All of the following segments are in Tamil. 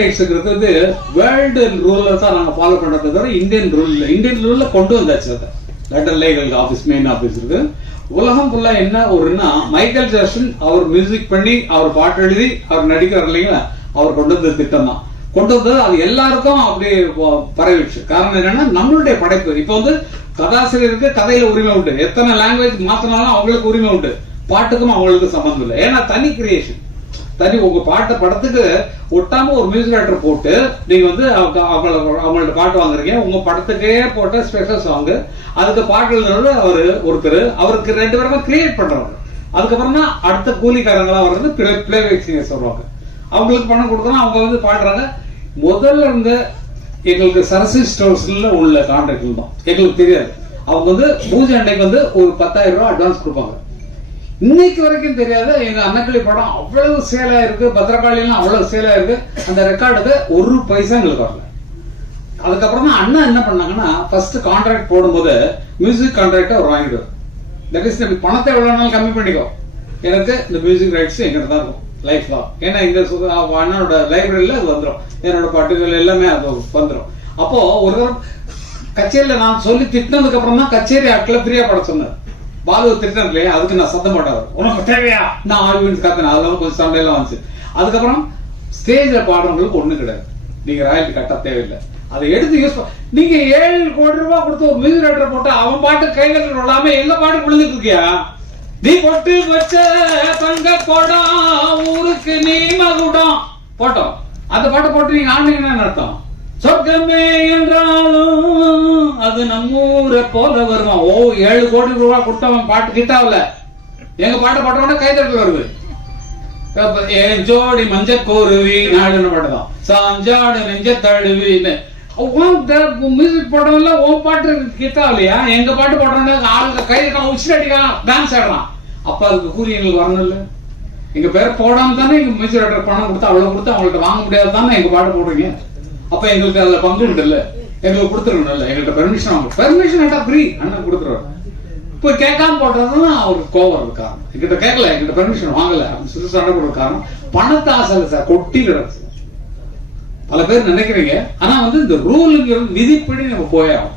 ரைட்ஸ்ங்கிறது வந்து வேர்ல்டு ரூல்ல தான் நாங்க ஃபாலோ பண்றதை தவிர இந்தியன் ரூல்ல கொண்டு வந்தாச்சு. அதை லண்டன்ல எங்களுக்கு ஆபீஸ் மெயின் ஆபீஸ் இருக்கு. உலகம் ஃபுல்லா என்ன ஒருன்னா மைக்கேல் ஜாக்சன் அவர் மியூசிக் பண்ணி அவர் பாட்டு எழுதி அவர் நடிக்கிறார் இல்லைங்களா, அவர் கொண்டு வந்த திட்டம் தான் கொண்டு வந்தது. அது எல்லாருக்கும் அப்படி பரவிடுச்சு. காரணம் என்னன்னா நம்மளுடைய படைப்பு. இப்ப வந்து கதாசிரியருக்கு கதையில உரிமை உண்டு, எத்தனை லாங்குவேஜ் மாத்தினாலும் அவங்களுக்கு உரிமை உண்டு, பாட்டுக்கும் அவங்களுக்கு சம்பந்தம் இல்லை. ஏன்னா தனி கிரியேஷன், தனி உங்க பாட்டு படத்துக்கு ஒட்டாம ஒரு மியூசிக் டைரக்டர் போட்டு நீங்க வந்து அவங்கள்ட்ட பாட்டு வாங்குறீங்க, உங்க படத்துக்கே போட்ட ஸ்பெஷல் சாங், அதுக்கு பாட்டு எழுதுறது அவரு ஒருத்தர், அவருக்கு 2 பேருமே கிரியேட் பண்றவங்க. அதுக்கப்புறம் தான் அடுத்த கூலிக்காரங்களா வர்றது பிளேபேக் சிங்கர்ஸ் வருவாங்க, அவங்களுக்கு பணம் கொடுக்குறோம், அவங்க வந்து பாடுறாங்க. முதல்ல இருந்த எங்களுக்கு சரஸ்வதி ஸ்டோர்ஸ்ல உள்ள கான்ட்ராக்ட் தான் எங்களுக்கு தெரியாது. அவங்க வந்து பூஜை அன்னைக்கு வந்து ஒரு 10,000 ரூபாய் அட்வான்ஸ் கொடுப்பாங்க. இன்னைக்கு வரைக்கும் தெரியாத எங்க அன்னக்கிளி படம் அவ்வளவு சேலா இருக்கு, பத்திரகாளிலாம் அவ்வளவு சேலா இருக்கு. அந்த ரெக்கார்டுக்கு 1 பைசா எங்களுக்கு வரல. அதுக்கப்புறம் தான் அண்ணா என்ன பண்ணாங்கன்னா ஃபர்ஸ்ட் கான்ட்ராக்ட் போடும்போது மியூசிக் கான்ட்ராக்ட் அவர் வாங்கிடுவார். தட் இஸ் பணத்தை எவ்வளவு நாள் கம்மி பண்ணிக்கோ, எனக்கு இந்த மியூசிக் ரைட்ஸ் எங்கிட்ட தான் இருக்கும் லைஃப் லாங். ஏன்னா இந்த அண்ணனோட லைப்ரரியில அது வந்துடும், என்னோட பாட்டுகள் எல்லாமே அது வந்துடும். அப்போ ஒரு கச்சேரியில நான் சொல்லி திட்டினதுக்கு அப்புறம் தான் கச்சேரி ஆட்களை ஃப்ரீயா பட சொன்னார். பாலு திட்டம் இல்லையா, அதுக்கு நான் சத்தம் போட்டாரு, உனக்கு தேவையா நான் ஆர்குமெண்ட் காத்தினேன், அதெல்லாம் கொஞ்சம் சண்டையெல்லாம் வந்துச்சு. அதுக்கப்புறம் ஸ்டேஜ்ல பாடுறவங்களுக்கு ஒண்ணு கிடையாது, நீங்க ராயல்டி கட்ட தேவையில்லை, அதை எடுத்து யூஸ் நீங்க 7 கோடி ரூபாய் கொடுத்து ஒரு மியூசிக் டைரக்டர் போட்டு அவன் பாட்டு கையில விடாம எங்க பாட்டு விழுந்துட்டு இருக்கியா? நீ பொட்டு வச்ச தங்க போடம் ஊருக்கு நீ மகுடம் போட்டோம், அந்த பாட்டை போட்டு நீங்க ஆனீங்கன்னா அர்த்தம் சொர்க்கமே என்றாலும் அது நம்மூரை போல வரும். 7 கோடி ரூபாய் கொடுத்தவன் பாட்டு கிட்டாவல, எங்க பாட்டு போட்டவன கைதட்டல் வருது. ஜோடி மஞ்ச கோருவி நாடுன்னு பாட்டுதான், சாஞ்சாடு நெஞ்ச தழுவின்னு மியூசிக் போட்டவன்ல உன் பாட்டு கிட்டாவலையா, எங்க பாட்டு போட்டவன ஆளுங்க கை உச்சி அடிக்கலாம், டான்ஸ் ஆடுறான். அப்ப அதுக்கு கூலி எங்களுக்கு வரணும் இல்ல, எங்க பேரை போடாம தானே எங்க மியூசிக் டைரக்டர் பணம் கொடுத்து அவ்வளவு கொடுத்து அவங்கள்ட்ட வாங்க முடியாது தானே எங்க பாட்டு போடுறீங்க. அப்ப எங்களுக்கு அதுல பங்கு உண்டு இல்ல, எங்களுக்கு கொடுத்துருக்கணும் இல்ல, எங்கள்கிட்ட பெர்மிஷன் வாங்க, பெர்மிஷன் கேட்டா ஃப்ரீ அண்ணன் கொடுத்துருவாரு. இப்போ கேட்காம போட்டதுன்னா அவருக்கு கோவம் இருக்கு காரணம், எங்கிட்ட கேட்கல, எங்கிட்ட பெர்மிஷன் வாங்கல அப்படின்னு சொல்லி சண்டை போடுற காரணம் பணத்தை ஆசை சார், கொட்டி கிடக்கு. பல பேர் நினைக்கிறீங்க, ஆனா வந்து இந்த ரூலுங்கிறது விதிப்படி நம்ம போயாகும்.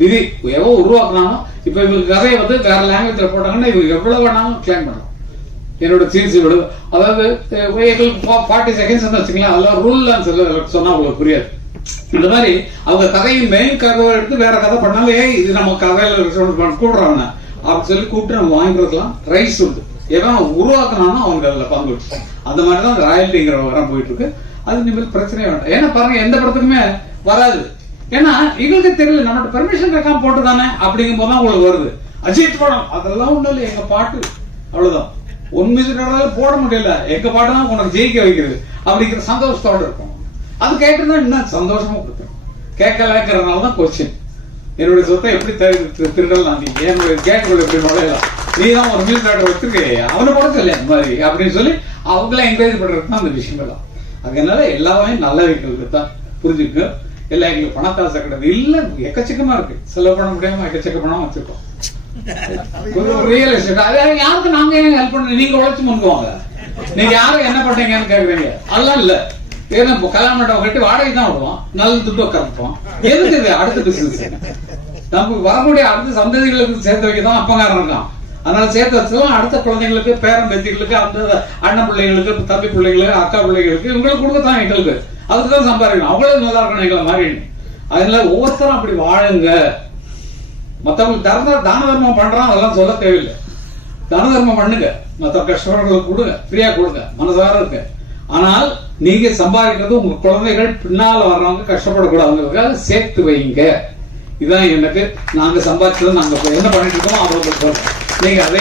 விதி எவ்வளவு உருவாக்குனாலும் இப்ப இவங்களுக்கு கதையை வந்து வேற லாங்குவேஜ்ல போட்டாங்கன்னா இவங்க எவ்வளவு வேணாலும் கிளைம் பண்ணலாம். என்னோட சீர்சி விடு, அதாவது எங்களுக்கு 40 செகண்ட்ஸ் வச்சுக்கலாம், அதெல்லாம் ரூல் சொன்னா உங்களுக்கு புரியாது. இந்த மாதிரி அவங்க கதையின் மெயின் கதை எடுத்து வேற கதை பண்ணாலும் இது நம்ம கதையில கூடுறாங்க அப்படின்னு சொல்லி கூப்பிட்டு நம்ம வாங்கிக்கலாம். ரைட்ஸ் உண்டு, எவன் உருவாக்குனாலும் அவங்க அதுல பங்கு. அந்த மாதிரிதான் ராயல்டிங்கிற வரம் போயிட்டு இருக்கு. அது இனிமேல் பிரச்சனையே வேண்டாம். ஏன்னா பாருங்க எந்த படத்துக்குமே வராது, ஏன்னா எங்களுக்கு தெரியல, நம்மளோட பெர்மிஷன் கேட்காம போட்டுதானே அப்படிங்கும் போதுதான் உங்களுக்கு வருது. அஜித் படம் அதெல்லாம் ஒண்ணும் இல்லை, எங்க பாட்டு அவ்வளவுதான், உண்மையாக போட முடியல, எங்க பாட்டு தான் உனக்கு ஜெயிக்க வைக்கிறது அப்படிங்கிற சந்தோஷத்தோட இருக்கும். அது கேட்டுதான் இன்னும் சந்தோஷமா கொடுத்தோம். கேட்கலங்கிறதுனாலதான் கொஸ்டின், என்னுடைய சொத்தை எப்படி திருடலாம், நீ என்னுடைய கேட்கல எப்படி நுழையலாம், நீ தான் ஒரு மியூசிக் டைரக்டர் வச்சிருக்கே அவனை படம் இல்லையா இந்த மாதிரி அப்படின்னு சொல்லி அவங்கள என்கரேஜ் பண்றது தான் அந்த விஷயம் எல்லாம். அதனால எல்லாமே நல்ல வைக்கிறது தான் புரிஞ்சுக்க. எல்லாம் எங்களுக்கு பணத்தாசை கிடையாது இல்ல, எக்கச்சக்கமா இருக்கு, செலவு பண்ண முடியாம எக்கச்சக்க பணம் வச்சிருக்கோம். ரியல் எஸ்டேட் யாருக்கு நாங்க ஹெல்ப் பண்ண, நீங்க உழைச்சு முன்னுவாங்க, நீங்க யாரும் என்ன பண்றீங்கன்னு கேக்குறீங்க. அதெல்லாம் இல்ல, ஏன்னா கல்யாண மண்டபம் கட்டி வாடகை தான் விடுவோம், நல்ல துட்டு கறப்போம். எதுக்கு இது அடுத்த பிசினஸ், நமக்கு வரக்கூடிய அடுத்த சந்ததிகளுக்கு சேர்த்து வைக்கதான் அப்பங்காரம் இருக்கான். அதனால சேர்த்து வச்சதும் அடுத்த குழந்தைங்களுக்கு, பேரன் பேத்திகளுக்கு, அந்த அண்ணன் பிள்ளைங்களுக்கு, தம்பி பிள்ளைங்களுக்கு, அக்கா பிள்ளைகளுக்கு இவங்களுக்கு கொடுக்கத்தான் எங்களுக்கு, அதுக்குதான் சம்பாதிக்கணும், அவ்வளவு நல்லா இருக்கணும் எங்களை மாதிரி. அதனால ஒவ்வொருத்தரும் அப்படி வாழுங்க. மத்தவங்களுக்கு தான தர்மம் பண்றான் அதெல்லாம் சொல்ல தேவையில்லை, தான தர்மம் பண்ணுங்க, மத்த கஷ்டப்படுறவங்களுக்கு கொடுங்க, ஃப்ரீயா கொடுங்க, மனசார இருக்கு. ஆனால் நீங்க சம்பாதிக்கிறது உங்க குழந்தைகள் பின்னால வர்றவங்க கஷ்டப்படக்கூடாதுங்கிறதுக்காக சேர்த்து வைங்க. இதுதான் எனக்கு நாங்க சம்பாதிச்சது, நாங்க என்ன பண்ணிட்டு இருக்கோம் அவ்வளவு நீங்க அதே